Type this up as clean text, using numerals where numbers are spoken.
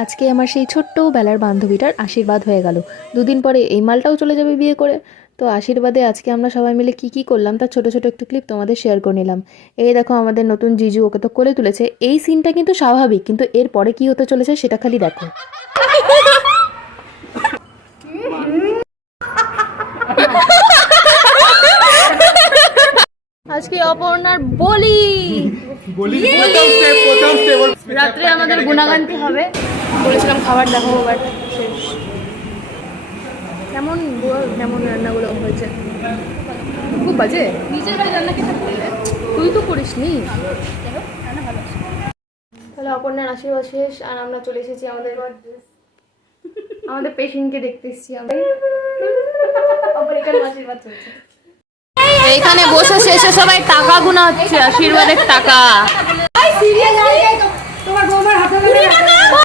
আজকে আমার সেই ছোট্টবেলার বান্ধবীটার আশীর্বাদ হয়ে গেল। দুদিন পরে এই মালটাও চলে যাবে বিয়ে করে। তো আশীর্বাদে আজকে আমরা সবাই মিলে কি কি করলাম তার ছোট ছোট একটু ক্লিপ তোমাদের শেয়ার করে নিলাম। এই দেখো আমাদের নতুন জিজু, ওকে তো কোলে তুলেছে। এই সিনটা কিন্তু স্বাভাবিক, কিন্তু এর পরে কি হতে চলেছে সেটা খালি দেখো। আজকে অপর্ণার বলি রাত্রে আমাদের গুণাগানটি হবে। বলেছিলাম খাবার দেখাবো, বাট কেমন কেমন রান্নাগুলো হয়েছে, খুব বাজে। নিজের বাড়ি রান্না খেতে করলে তুই তো করিস নি। তাহলে অপর্ণার আশীর্বাদ শেষ, আর আমরা চলে এসেছি আমাদের পেশেন্টকে দেখতে এসেছি। এখানে বসে শেষে সবাই টাকা গুনা হচ্ছে, আশীর্বাদের টাকা।